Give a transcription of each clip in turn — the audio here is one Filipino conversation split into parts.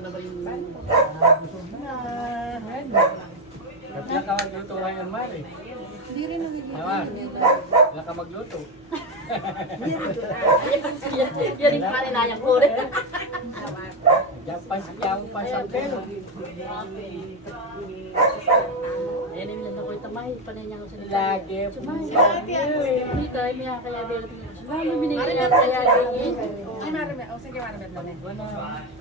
Ano ba yung Kapila ka magluto ngayon, Mari. Hindi rin nagiging Wala ka magluto. Yan yung paninayang ko rin. Yang pasangkel. Ayan yung lang ako itamay. Panay niya ako sa nila. Lagi. Hindi tayo niya kaya bilang ko. Mami, binigyan niya kaya ganyan. Ay, marami. O, sige, marami.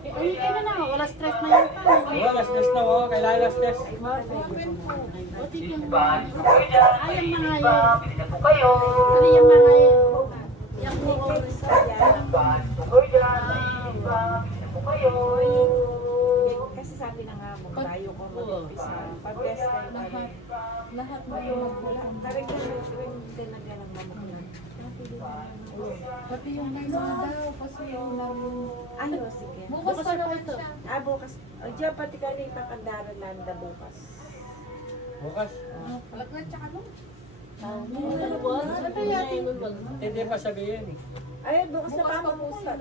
Ay, kaya na. Wala stress na yun pa. Wala stress na, kailangan na stress. O, tignan mo. Ay, ang mga yun. Ano yung mga yun? Yung buko. Kasi sabi na nga mo, tayo ko mag-umpisa. Pag-best kayo tayo. Lahat na yung magmula. Tarik na yung tinagalang mamuklan. Pati yung may mga daw, kasi yung Ano, sige. bukas pa naman siya. Bukas. O, diyan pati ka na ipakandaran landa bukas. Bukas. Palagay tsaka no? Hindi pa sabihin eh. Ayun, bukas na Bukas pa pamamusal.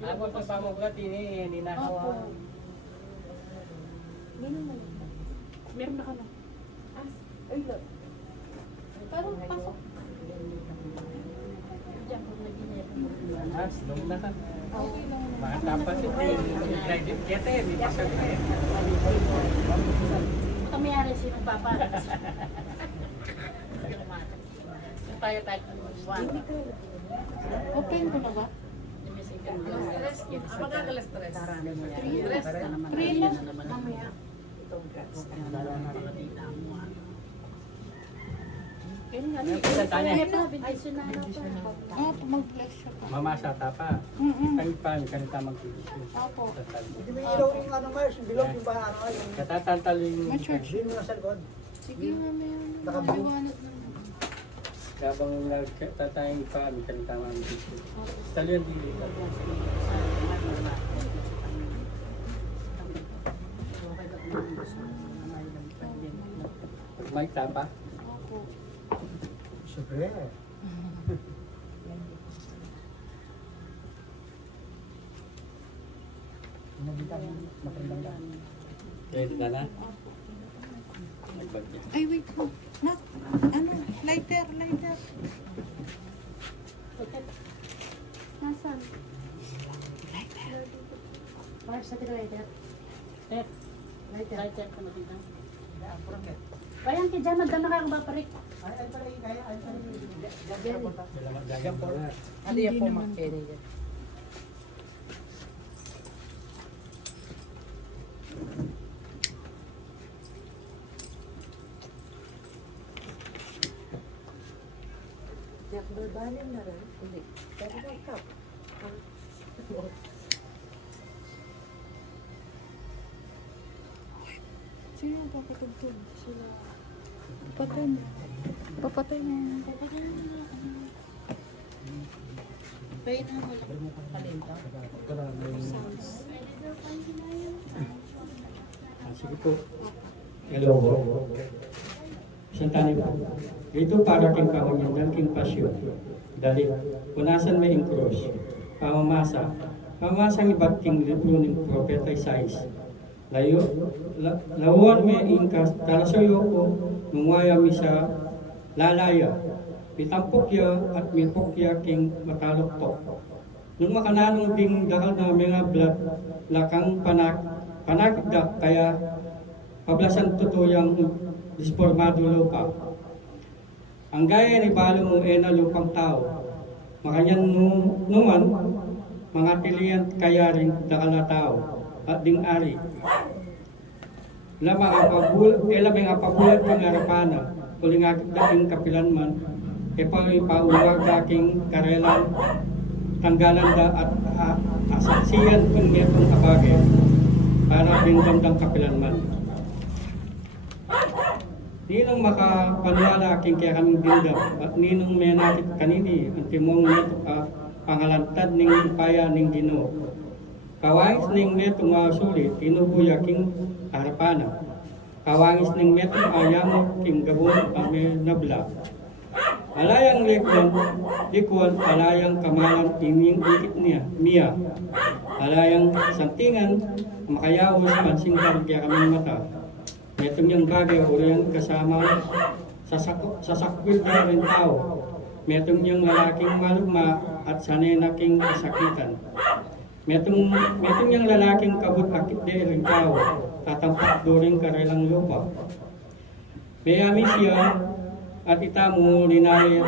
Ako sa pamuklat, hindi na ako. Meron na ka na. Ay, look. Pero pasok. Diyan kung nag-inip. Nung na ka. Okay lang. Mga tapas ito. Graduate kita eh, hindi pa sabihin. Kami ari si Papa. Tayo. Open ko na ba? Magkakalas-stress. Three lang. Mamaya. Isa tanya. Mag-bless siya pa. Mamasa tapa. Kanita mag-ibig. Opo. Hindi may ilaw yung ano nga, yung bilog yung bahay ano yung Katatantal yung Ma-church. hindi mo nasa likod. Sige, mamaya. Nakabuo. Maliwanag na. habang nagtatayang pa, may kanita mag-ibig. Talo yan dili. May tapa. Opo. Siyempre. Nagitan, makailangan. Ready ka na? Nagbagyan. Ay, wait po. Ano? Lighter. Nasaan? Para sa lighter. Lighter ka na dito. Bayan ka dyan, magdana ka kung baparik. Ay, pala yung kaya, ay, pala yung Gagam po na. Hindi po makini. Balbalin na rin. Hindi. Pero na ikaw. Sino yung papatugtog? Sila. Papatay na. Papatay na. Pay na walang kalinta. Sounds. Sige po. Hello po. Isang tanin po. Ito para king kahunyan, king pasyon. Dali, punasan may krus. Pamamasa. Pamamasang iba't king libro ng propeta Isaias. Lawon may ingkas, talasayo ko, nungwaya mi sa lalaya. Pitampukya at mipukya king mataloktok. Nung makananong ding dakal na mga blood, lakang panakigdak kaya pablasan tutuyang disformado lupa. Ang gaya ni balo mo na lupang tao, makanyan numan, mga tilian kaya rin dakal na tao, at ding ari. May apabulat ng arapana, kuling daking kapilan man, pauwag daking karelang tanggalan da at asaksiyan kung netong kabage para din gandang kapilan man. Ninong makapanwala king kaya kaming dindam at ninong may nakit kanini ang timong neto pangalantad ning upaya ning Ginoo. Kawangis ning neto masulit tinubuya king harapana. Kawangis ning neto ayamo king gabon may nabla. Alayang likwan, alayang kamalan ining ikit niya, miya. Alayang santingan, makayawos pansinggan kaya kaming mata. Metong yung bagay, uriyan kasama sa sakwil na rin tao. Metong yung lalaking malugma at sanay na king kasakitan. Metong yung lalaking kabut akit de rin tao, tatampak during karelang lupa. Mayami siya, at itamo linari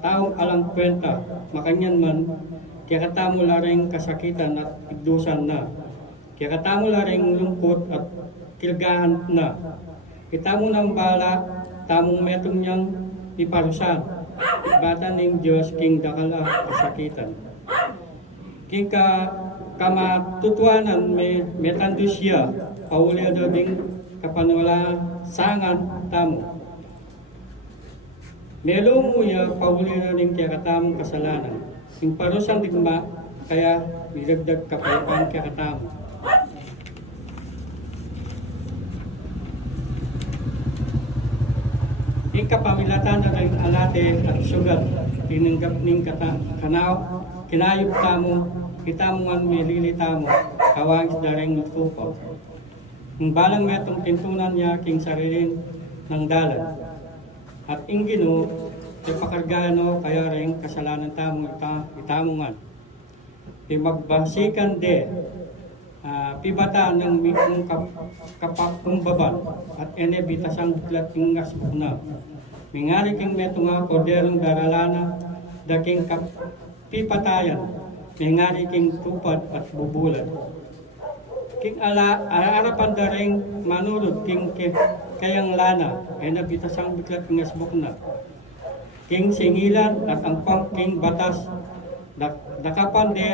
taong alang kwenta, makanyan man, kaya katamo laring kasakitan at igdusan na. Kaya katamo laring lungkot at kilgahan na. Itamo ng bala, tamong metong niyang iparusan. Bata ng Diyos, king dakala kasakitan. King kamatutuanan may metando siya, pauli daw ding kapanwala sangan tamo. Melo mo ya, pauli na rin kaya katamong kasalanan. Yung parusang digma, kaya nilagdag kapayapaan kaya katamo. Yung kapamilatan na rin alate at sugat, tinanggap ning kinayop tamo, kitamungan melilita mo, kawangis daring nagtupo. Yung balang metong pintunan niya king sarilin ng dalan. At ingino, ipakargano kaya rin kasalanan tamong itamungan. Magbasikan de, pibata ng mitong kapaktumbaban at enebitasang buklat ingas na. Mingari king metunga korderong daralana, daking pipatayan, mingari king tupad at bubulan. King arapan daring manurod king kayang lana ay nabitasang buklat ingas na. King singilan at ang king batas, dakapan de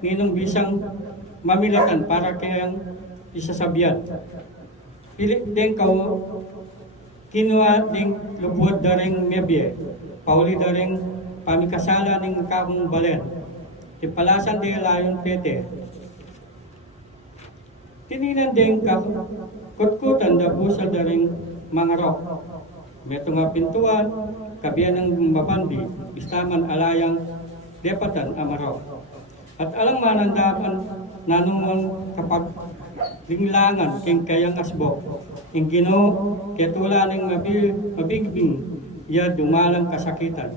ninong bisang mamilatan para kayang isasabihan. Pilit din kao kinuha ding lubuad daring mebye, pauli daring pamikasala ning kamong balen. Tipalasan din layon pete. Tininan din kutkutan da busa daring mga rok. Meto nga pintuan, kabiyan ng mabandi, istaman alayang depatan amarok. At alang manandapan nanumang kapag linglangan king kayang asbok, ing Ginoo ketula ning mabigbing ya dumalang kasakitan,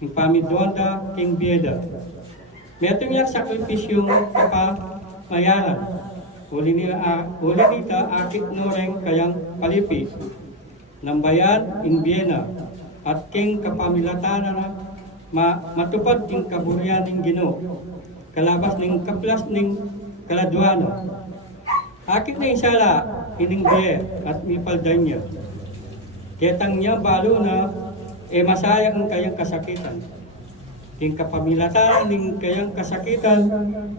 ing pamidonda king bieda. Metong yak sakripisyong kapamayaran, huli nita akit noreng kayang palipi, nambayan in Viena, at king kapamilatanan na matupad king kaburyan ning Ginoo, kalabas ning kaplas ning kaladwano. Akit na isala ining biye at mipaldan niya. Ketang niya balo na masayang kayang kasakitan. King kapamilatan ning kayang kasakitan,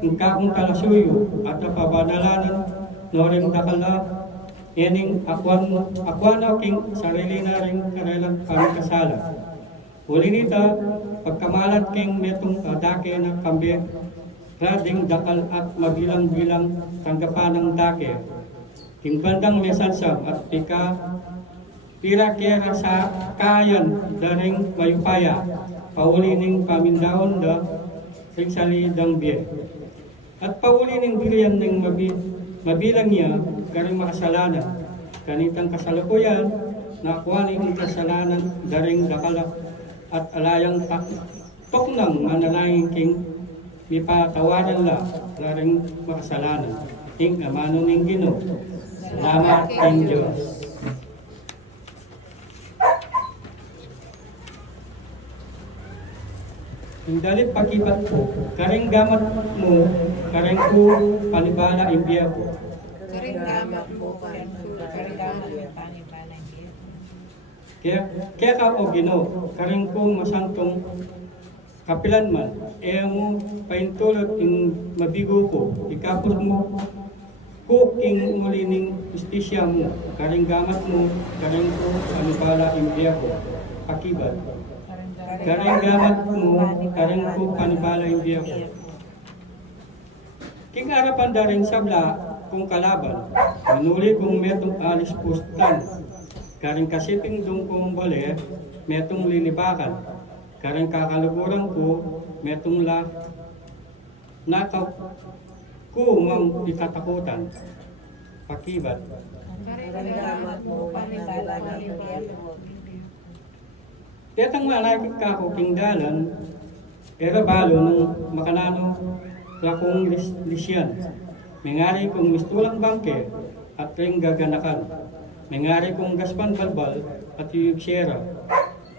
ing kakong kalasuyo at napabadalanan noring dakala, yaning akwana king sarili na ring karelang kamikasala. Huli nita, pagkamalat king metong dake na kambi, rading dakal at mabilang-bilang tanggapan ng dake. King bandang mesansam at pira kera sa kayan daring mayupaya, pauli ning pamindaon da ring salidang biye. At pauli ning bilian ning mabilang niya garing makasalanan. Kanitang kasalukuyan, nakuha ning kasalanan daring dakala at alayang tok ng manalangin king may patawaran la laring makasalanan. Ing amano ning Ginoo. Salamat king Diyos. Ang dalit pakipat ko, karing gamat mo, karing ko panibala imbiya ko. Karinggamat mo pa. Karinggamat mo panibala niya. Kaya ka o Ginoo, karing ko masantong kapilan man, mo paintulot ing mabigo ko, ikapos mo ko king mulining justisya mo, karing gamat mo, karing ko panibala imbiya ko, pakibat. Karing gamat mo, karing ko panibala imbiya ko. King arapan daring sabla kung kalaban, manuli kung metong alis pustan, karing kasiping dung kong bole, metong lilibakan, karing kakaluguran ko, metong nakaw ko mang itatakutan, pakibat. Karinggamat mo panibala niya ko. Tetang malagit ka ko king dalan, era balo ng makanano lakong lisyan. Mengari kong mistulang bangke at ring gaganakan. Mengari kong gaspan balbal at yuyug siyera,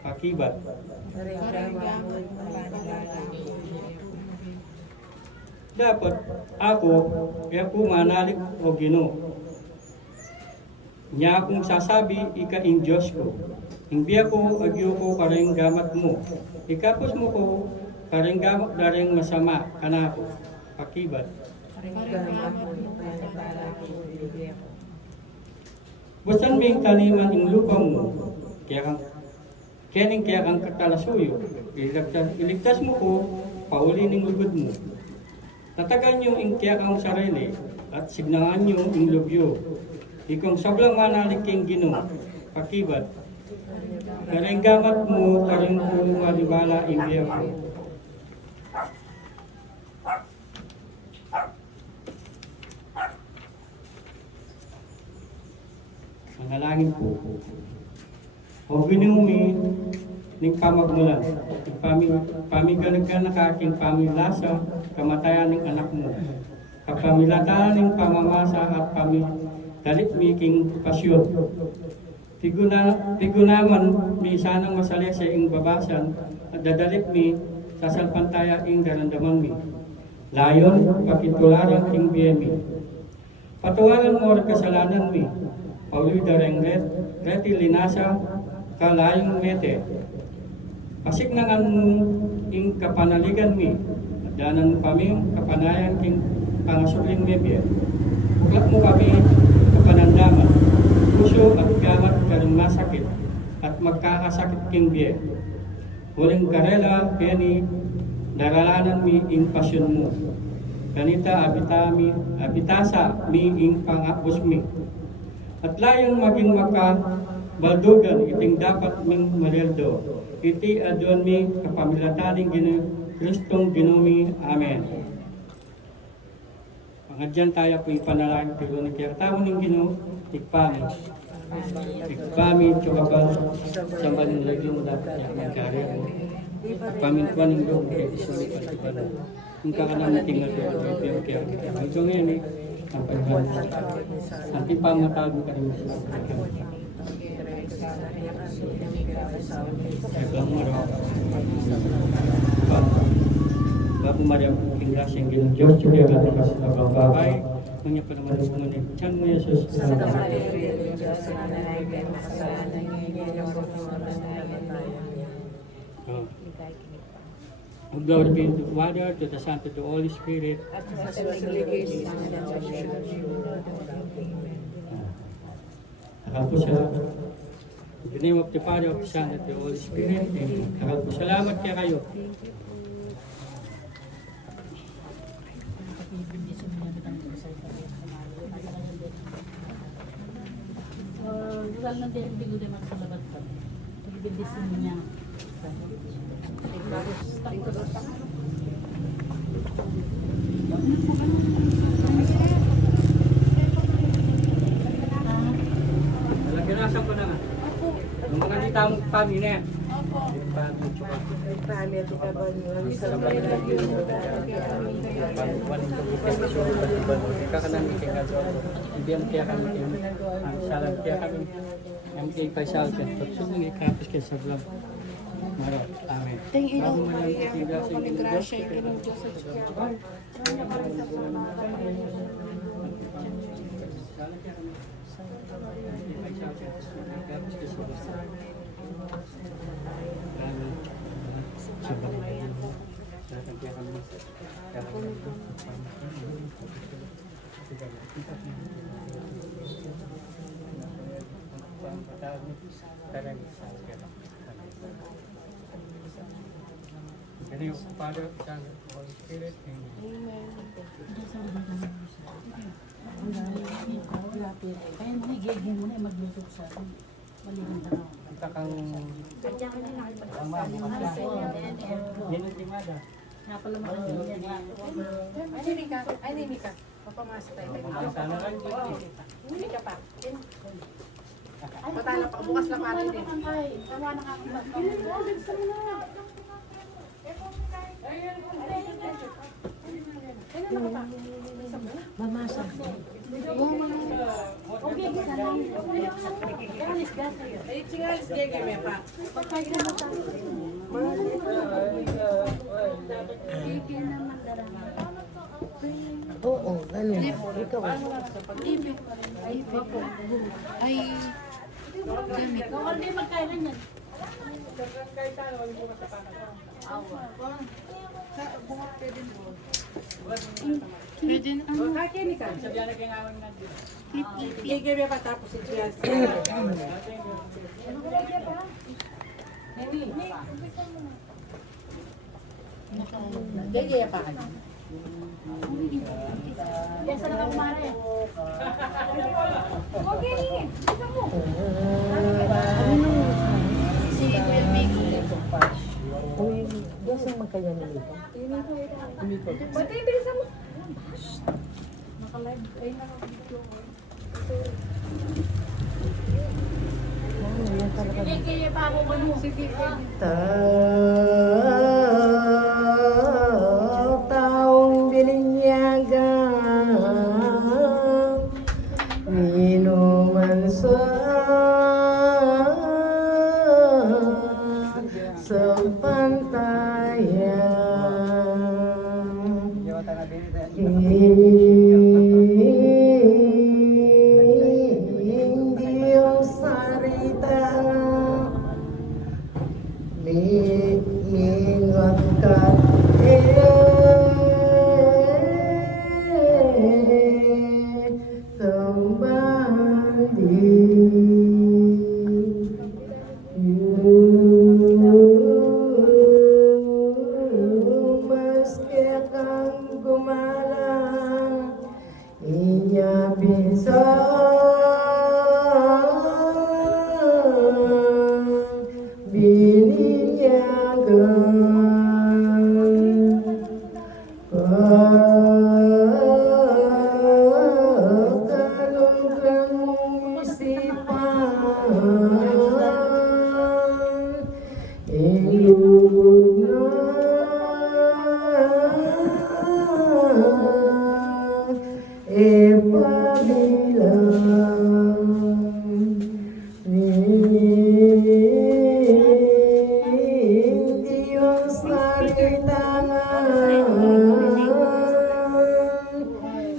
pakibat. Karinggamat mo panibala niya. Dapat ako manalik o Ginoo. Nya akong sasabi ika-ing Diyos ko. Imbiya ko agyo ko karing gamat mo. Ikapos mo ko karing gamat daring masama kanako. Pakibat. Karinggamat mo panibala niya. Busan may taniman ing lupa mo. Kaya kang katalasuyo. Iligtas mo ko pauli ning lugod mo. Tatagan nyo ing kaya kang sarili at signangan nyo ing lubyo. Ikong sablang manalik king Ginoo. Pakibat. Karing gamat mo, karing ko malibala imbiya ko. Manalangin po. O Ginoo ning pamagmulan. Pamiganag ka aking pamilasa, kamatayan ng anak mo. Kapamilatan ng pamamasa at dalit mi king pasyon. Tigunaman mi sanang masali sa ing babasan at dadalit mi sa salpantaya ing darandaman mi. Layon, pakitularan ing biyemi. Patawaran mo ang kasalanan mi. Pauloy dareng reti linasa kalayong mete. Pasignangan mo ing kapanaligan mi. At danan mo kami kapanayan king pangasuling mebye. Buklat mo kami kapanandaman. Puso at gamat karing masakit at magkakasakit king biye. Huling karela, peni, daralanan mi ing pasyon mo. Kanita abitasa mi ing pangapos mi. At layong maging makabaldugan iting dapat ming marildo. Iti adyon mi kapamilataning Kristong Ginoo. Amen. Pangadyan tayo po ipanalangin pero nagkakataon ng Ginoo, ikpami. Ikpami, tsukabal, samban ng lagyo mo dapat niya magkarya mo. Pamintuan ng doon, kaya isulit at ibala. Kung kakanamuting na doon, kaya kaya. Ito ngayon ang pagkakas. Anti pamatag mo ka rin sa pagkakas. Kaya lang mo rin. Bago Maria, king grasya ang Ginoo Diyos, Julia, at sa abang bahay, manya pa naman mo ni Tiyan mo, Jesus. Glory be to the Father, to the Son, to the Holy Spirit. Akal po salamat. In the name of the Father, of the Son, and the Holy Spirit. Amen. Akal po salamat kaya kayo. Dahil nandiyan yung bigo naman sa labat pa. Pagbibisin niya. Nalaganasan ko na nga. Yung mga ditang pamina. Opo. Pamina. Rally at ikaban yun. Kakanan ni King Adro. Ibiyan kaya kami King. Salat kaya kami. Ang King Paisal kaya. Pagsugong ikapos kaya sa vlog. Marot. Amen. Thank you, Bago Lord. mo lang itiglas yung Diyos. Grasya yung ilang Diyos sa Diyos. Salat kaya kami. King Paisal kaya. Ikapos kaya sa vlog. Amen. Sabang. Salat kaya kami. Kaya kami. Jadi Father, Son, Holy Spirit, Amen. Kaya hindi giging mo na magluto sa akin. Maliging na ako. Kita kang ama, yan ang timada. Napala mo ang Ay, hindi ka. Papamasok tayo. Sana lang Hindi ka pa. Patala pa. Bukas na para din. Tawa na ka kung Mamasa. Okay, isa lang. Alis ka sa'yo. Ay, singalis gege me pa. Sige naman darama. Oo, ganun. Ikaw. Ibig. Ay, ay, gamit. Ikaw hindi magkailan yan. Pwede na, ano, Kakini ka. Gege me pa tapos si Jias. Gege pa ka. Diyan sa nakakumara yan. si Kuya Migo. Uy, Diyos ang magkaya nila. Kaya pa ako ano. Taong bininyagan, minuman sa pantayan. Hindi ang sarita, mingat ka maski kang gumalang, inya pinsan bininyagan. Pagkalungkang mong isipan, ilugod na ipabilang. Diyos naritangan,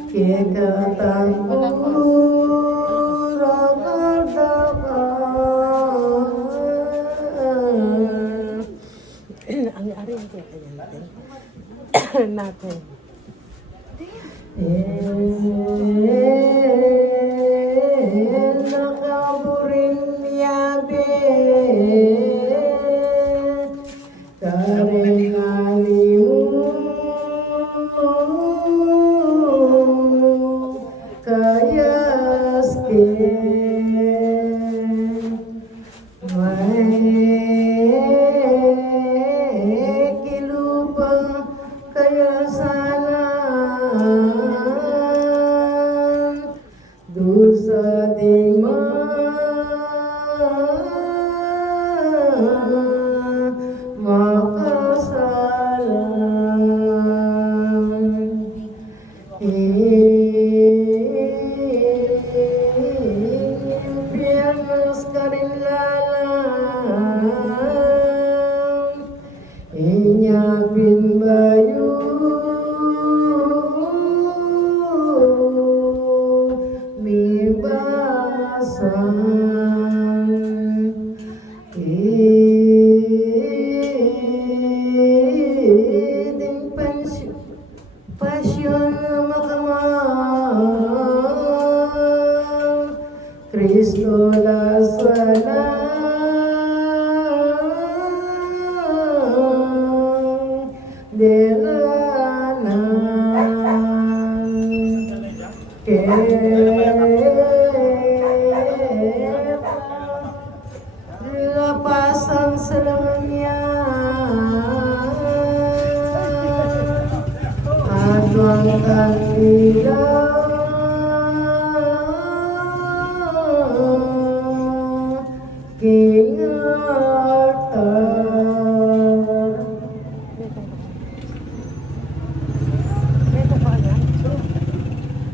kikatagpura ang ari ang kaya natin. Nakaburing yabe, karengali mo, kayaske, may kilupang kaya sana dusa di maka Inyapin bayu mibasan iding pasyon makamang Kristo la salang lapasang sa langya at ang kanilang kingatan.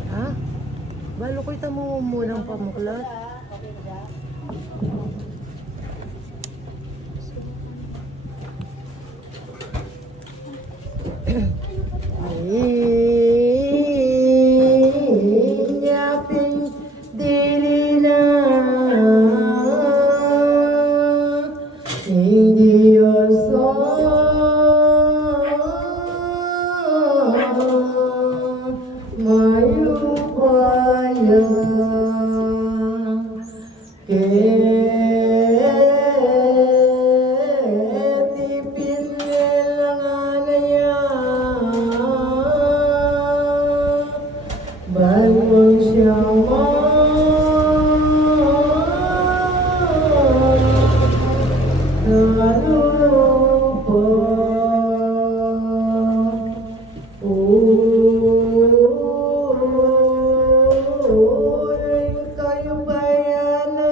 Ha? Balo ko ita mo munang pamuklat. Inyapin dili na hindi yoso mayupaya ketipin nilanganaya bangun siapa kayu bayana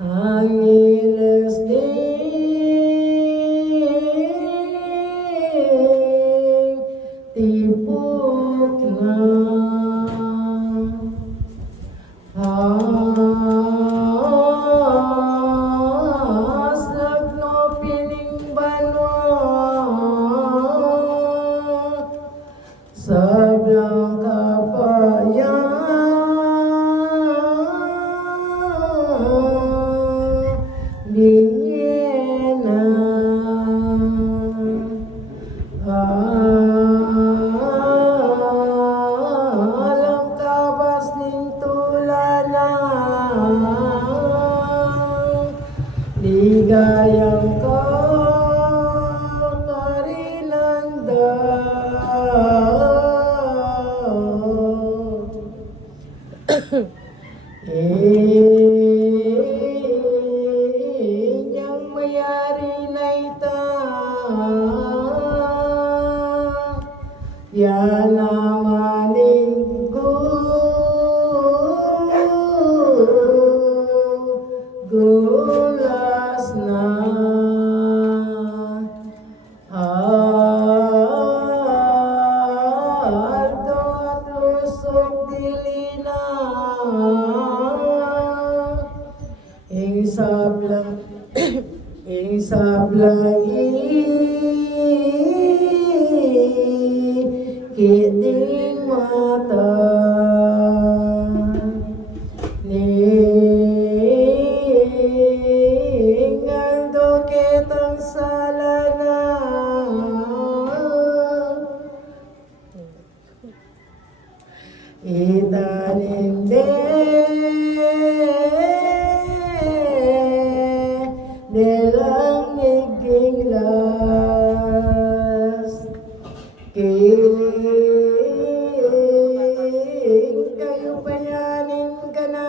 angiles tipok na aslap no pining banwa sablang kapayan binyena alang kabas ning tulana ligayang ka karinanda inyang mayari na ita yan amanin ko gulas na aldo at lusok dilina insablang insablang kiting mata ningando kitang salana itaninde nilang iginglas kayo payanin ka na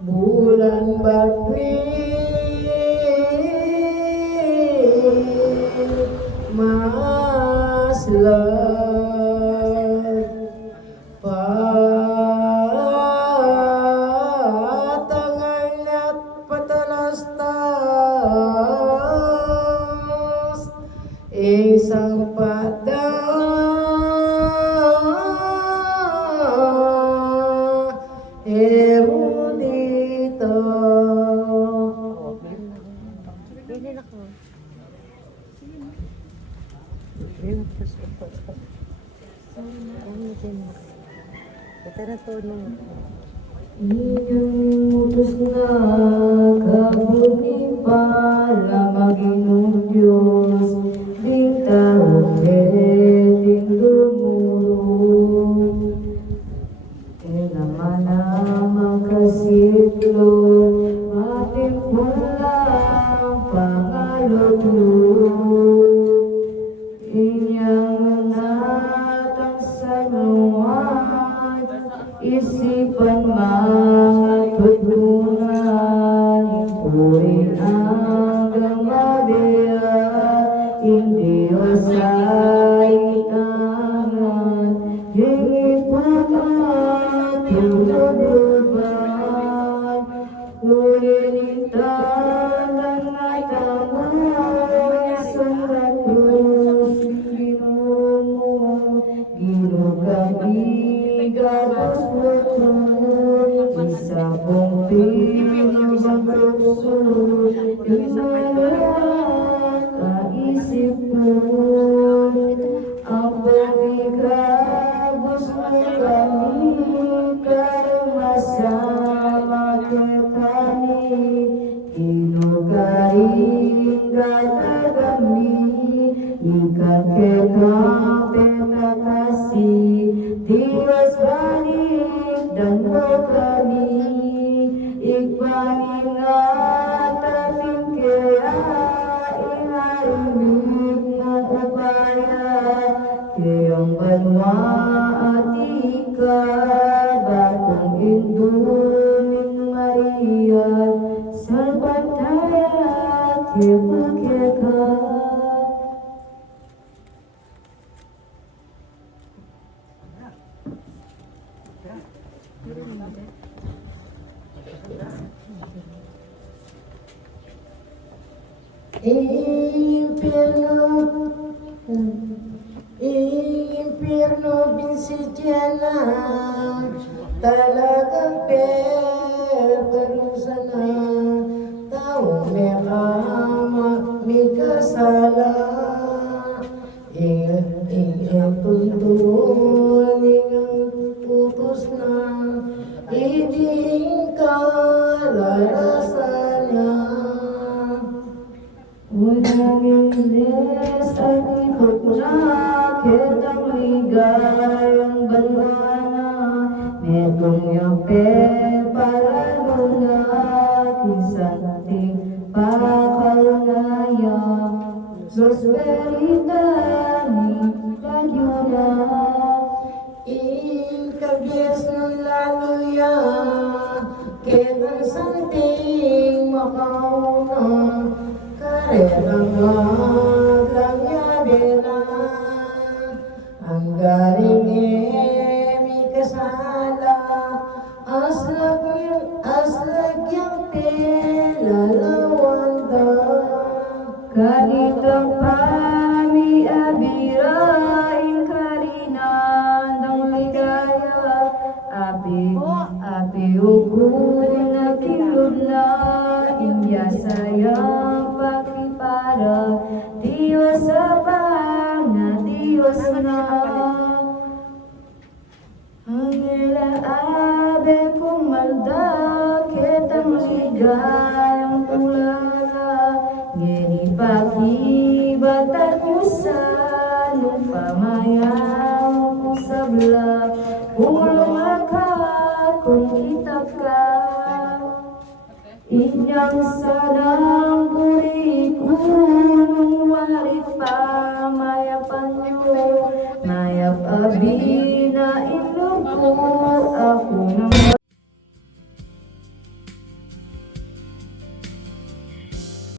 bulan batuin maslan patangan at patalastas isang erudita Inyong utos na kabuti para Maginong Diyos, di tao pwedeng lumulong. Kailangan na magkasidlo, ating walang pangalutulong. Inyang natang sanuan, isipan matutunan, puri hanggang mabaya, hindi osay tangan, hingi pagkatulog-luban, ulinitan ng natamay, sa krus Ginoo, ginugabi, gabos mo isa kong pinagpagpuso, kaisip mo, ang pagigabos mo kami, karmasama kami, inugaring gatagami, ikakekape kakasi, Dios balik dan kami, ikpaningat ating kaya, inarimik na upaya, kayang banwa at ika, batong induling Maria, salbataya, kipakeka. Impierno binsitiana, talagang perusa na, taong may ama, may kasala, tuntunin ang putos na, iding kalalasan niya. Unang Ingles at ikot na, kitang ligayang banwana, metong yape para nuna, kisang ating pakaunaya, Los veritani lagyuna, ikagis ng laluya, kitang santing makauna, karerang lagyabela, ang galing may kasala, aslag yung pelalawanda, kanitang pami abirain karinan ng ligaya, api ukul na kilod na, India sayang pakipara, Diyos abang na Diyos na. Angela abe kumalda, kitang ligayang tulala, ngeni pakibatat mo sa nung pamayaw ko sa bla, pulong ka kung kita ka, inyang sarang puri kunong warit pa, mayapan nyo, mayap abi na ilog ko, ako na